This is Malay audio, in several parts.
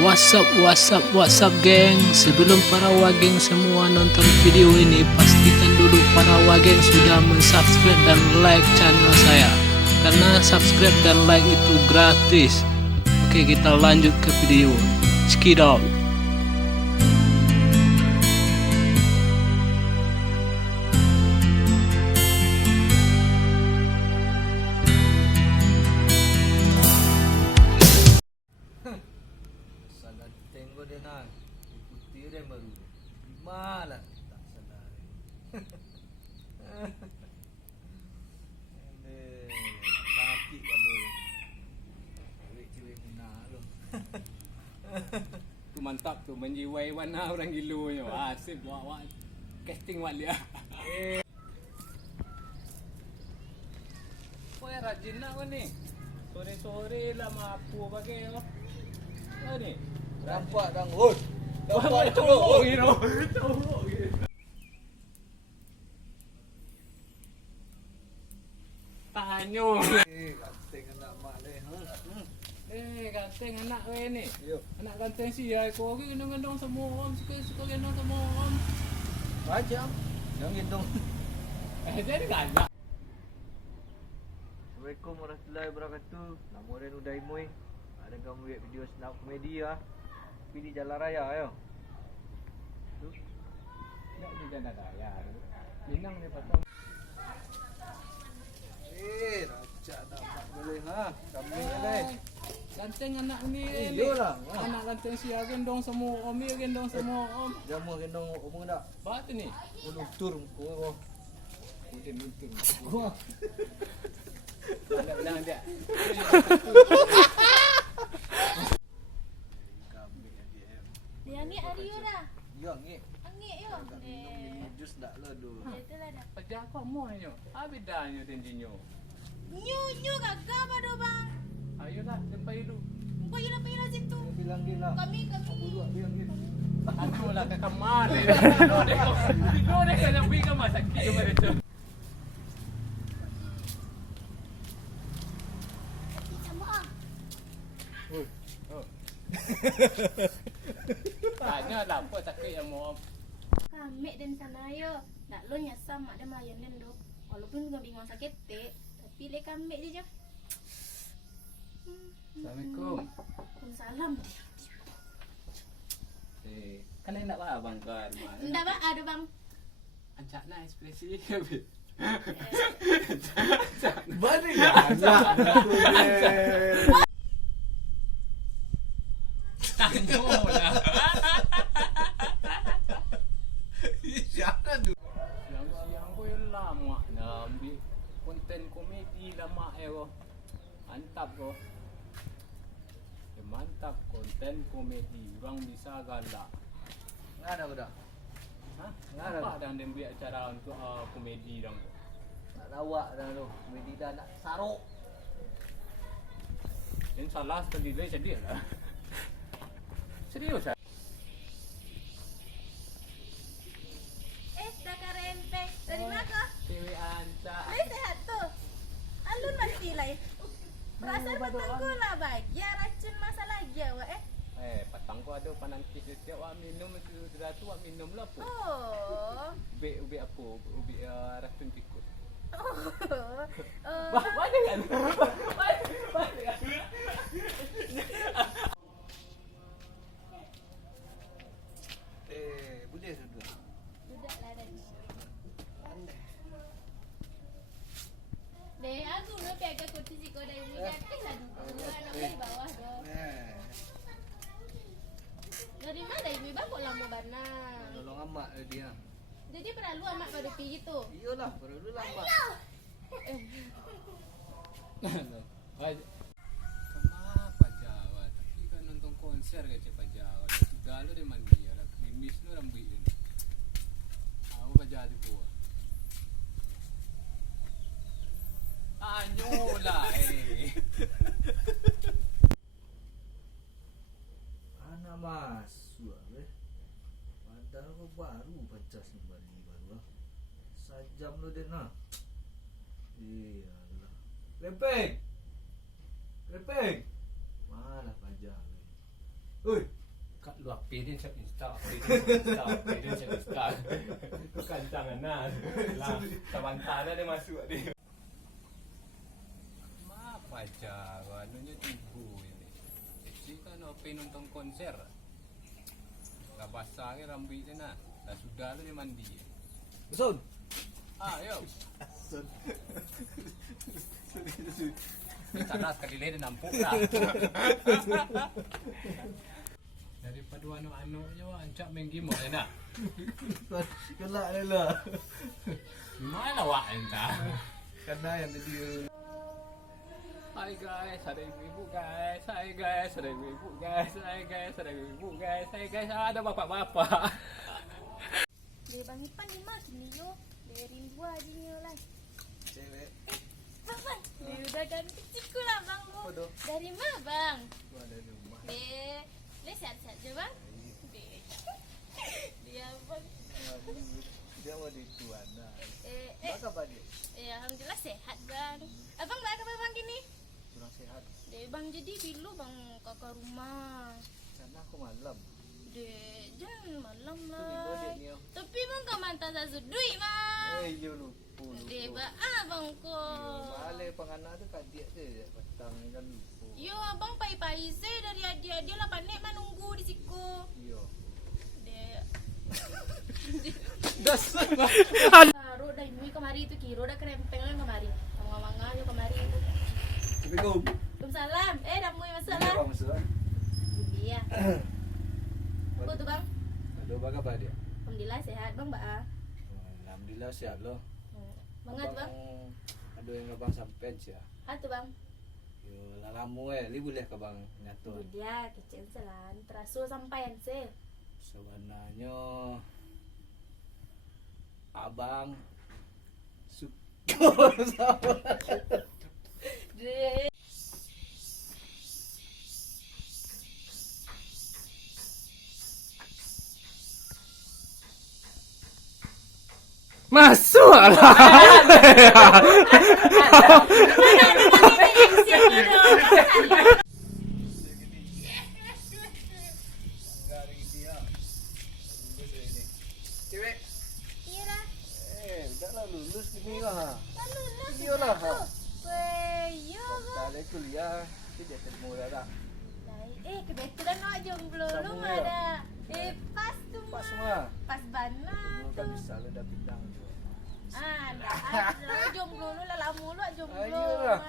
What's up geng. Sebelum para wageng semua nonton video ini, pastikan dulu para wageng sudah mensubscribe dan like channel saya, karena subscribe dan like itu gratis. Oke, kita lanjut ke video. Check it out. Tengok dia nak ikuti dia baru malah tak sadar. Sakit kan lu. Cewek Mina lu. Tu mantap tu menjiwai warna orang gilunya. Asyik buat casting buat dia. Kau yang rajin nak kau ni. Sore-sore lah mampu pakai kau. Kau ni. Nampak danggut. Nampak cowok gitu. Cowok gitu. Tanyo. Ganteng anak mak ni. Ganteng anak kau ni. Yo. Anak ganteng si ai kau ke gendong-gendong semua orang, suka gendong semua orang. Macam yang gendong. Jadi ganda. Assalamualaikum warahmatullahi wabarakatuh. Nama dia Nudaimoy. Ada kamu buat video stand up komedi ah. Pilih jalan raya ayo. Tu. Tak di jalan raya. Minang ni pasal. Raja nak boleh ha. Kami boleh. Ganteng anak ni. Iyalah. Anak ganteng si gendong semua om, dia gendong semua om. Jamu gendong omong dak. Batu ni. Luntur ko. Udah luntur. Nak bilang dia. Yang ni hari you dah. Ya ngik. Angit yo. Jus dak lah du. Itulah dah. Pajak kau moyo. Abidanya tenjinyo. Nyu gagah pada bang. Ayolah sampai dulu. Kau you dah pergi lah situ. Bilang dia lah. Kami. Budak bilang dia. Aku lah ke kamar ni. Kau dah kena pergi kamar sakit kepada tu. Sama ah. Tanya lah apa sakit yang mau. Kami dan sana yo. Nak lo nyasam mak dia Melayan dan do. Walaupun juga bingung sakit te, tapi le kami dia je. Assalamualaikum. Waalaikumsalam. Kan nak apa abang kan? Ndak ba ada bang. Ancak nak ekspresi ke? Mana ya? Tanya lah. Siapa tu? Siang ko yung lama na ambil konten komedi lama ko. Mantap ko. Mantap konten komedi. Orang bisa galak. Ngada budak. Ha? Ngada. Apa dah dia buat acara untuk komedi dong. Nak lawak dah tu. Komedi dah nak saruk. Yang salah sekali dia jadi lah. Serius ah? Dah karempeng. Dari mana kau? Cewek ancak. Lai sehat tu. Alun mati lai. Perasaan petangku lah bahagia racun masa lagi awak Patang ko ada panangkis setiap wak minum sudah tu wak minum lah apa? Oh. Ubi apa? Ubi racun tikus. Oh. Banyak kan? Banyak kan? Boleh sudah. Duduklah dan. Deh, aku nak pergi ke kursi kau dari ni jatuhlah duduk. Anak dari bawah dah. Dari mana ibu bawa lama bana? Tolong amak dia. Jadi perlu amak kau pergi gitu. Iyalah, perlu lambat. Kenapa Jawa? Tapi kan nonton konser ke Cik Jawa. Sudah lo di mandi ya. Limis lo rambut ni. Aku baca di bawah. Anyolah Anak masuk Padahal kau baru baca sembari baru lah. Sajam lo dia nak. Iyalah. Lepeng. Mana pajak. Oi, kat luar pedin cek insta, pedin cek insta. Itu kancangan nah. Lah, tawantannya dia masuk dia. Apa aja, anunya tibu ini. Jadi kan open nonton konser. Gak basahnya rambutnya nah. Dah sudah lu dia mandi. Sun. Ayo. Sun. Tanah sekali lagi dia nampuk lah. Daripada anu-anunya ancak main game ya nak. Kelak dia lah. Mana wak entah. Karena yang tadi Hai guys, ada ibu-ibu guys. Hai guys, ada ibu-ibu guys. Hai guys, ada ibu-ibu guys. Hai guys, ada bapak-bapak. Dia Bang Ipan ni mah kini yo. Dia rindu aja lah. cewek. Bang, dia udah ganti siku lah bang lu. Apa tu? Dari mana bang? Tu ada di rumah. Dia sehat-sehat je bang. Dia bang. Dia mau di tuan dah. Eh, Apa khabar dia? alhamdulillah sehat bang. Abang tak apa bang kini? Kurang sehat. Dia bang jadi dulu bang kakak rumah. Sana aku malam. Dia jangan malam Tu lah. minggu dia ni. Tapi bang kau mantan saya duit bang. Yo lupa. Dia bang bang ko. Malay penganak tu kat dia je. Petang ni kan lupa. Yo abang pai-pai saya dari adik-adik lah panik mah nunggu di siku. Yo. Dia Dasar. taruh dah ini kemari tu kiro dah kerempeng lah kemari. Mangga-mangga je kemari. Assalamualaikum. Waalaikumsalam. Dah mui masuk lah. Apa masalah? Iya. Apa tu bang? Aduh, bang apa dia? Alhamdulillah sehat bang ba. Alhamdulillah sihat loh. Bangat bang. Ada yang abang sampai je. Tu bang. Yo, lah lama li boleh ke bang ngatur. Dia kecil selan. Terasul sampai se. Sebenarnya abang Dia Masuk lah. Cewek, kira dah lah lulus ni lah. lalu lah. Iyalah. Yo. Tak ada kuliah, tu dia temu dah dah. Kebetulan nak jomblo lu Sambung mah ya? ada. Pas tu Pas mah. semua. Pas banget. Kan bisa lah dah bintang tu. Dah jomblo lu lah lama lu jomblo. Ayolah.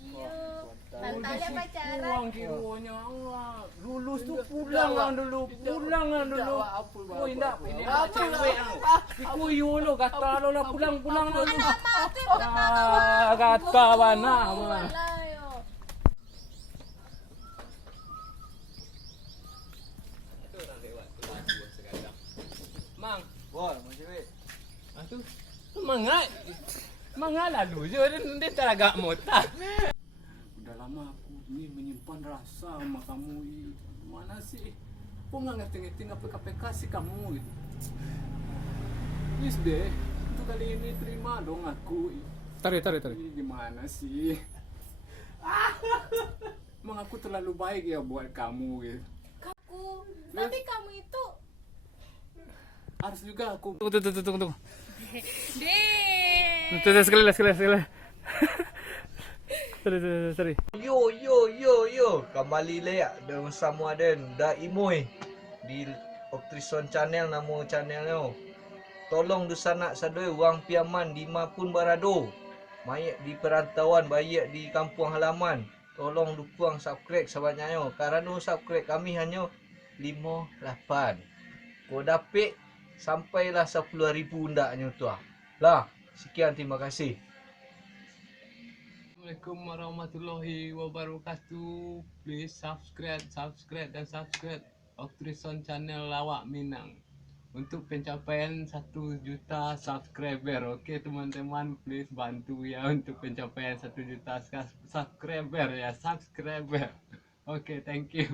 Iya. Wah, Pantai pacaran. Pulang kironya Allah. Lulus tu pulang lah dulu. Pulang lah dulu. Oh indah ini nak cewek. Dikuyu lo kata lo lah pulang lo. Kata mana mah. Mang, Wah, mau cewek. tu semangat. Semangat lalu je dia teragak motak. Udah lama aku ni menyimpan rasa sama kamu. Mana sih? Aku nggak ngerti-ngerti apa kasih kamu gitu. Please deh, untuk kali ini terima dong aku. Tarik. Ini gimana sih? Emang aku terlalu baik ya buat kamu gitu. Kaku. Tapi kamu itu Harus juga aku. Tunggu. deh. Tunggu sekali. Sorry. Yo. Kembali leak dengan sama den da imoy di Optrison channel nama channelnya. Tolong dusanak sadoi wang piaman di mapun barado. Mayat di perantauan bayak di kampung halaman. Tolong dukung subscribe sebanyaknya. Karena subscribe kami hanya 58. Kau dapat sampailah 10,000 undaknya tu lah. Sekian, terima kasih. Assalamualaikum warahmatullahi wabarakatuh. Please subscribe Optrison channel Lawak Minang untuk pencapaian 1 juta subscriber. Okey teman-teman, please bantu ya untuk pencapaian 1 juta subscriber ya. Okey, thank you.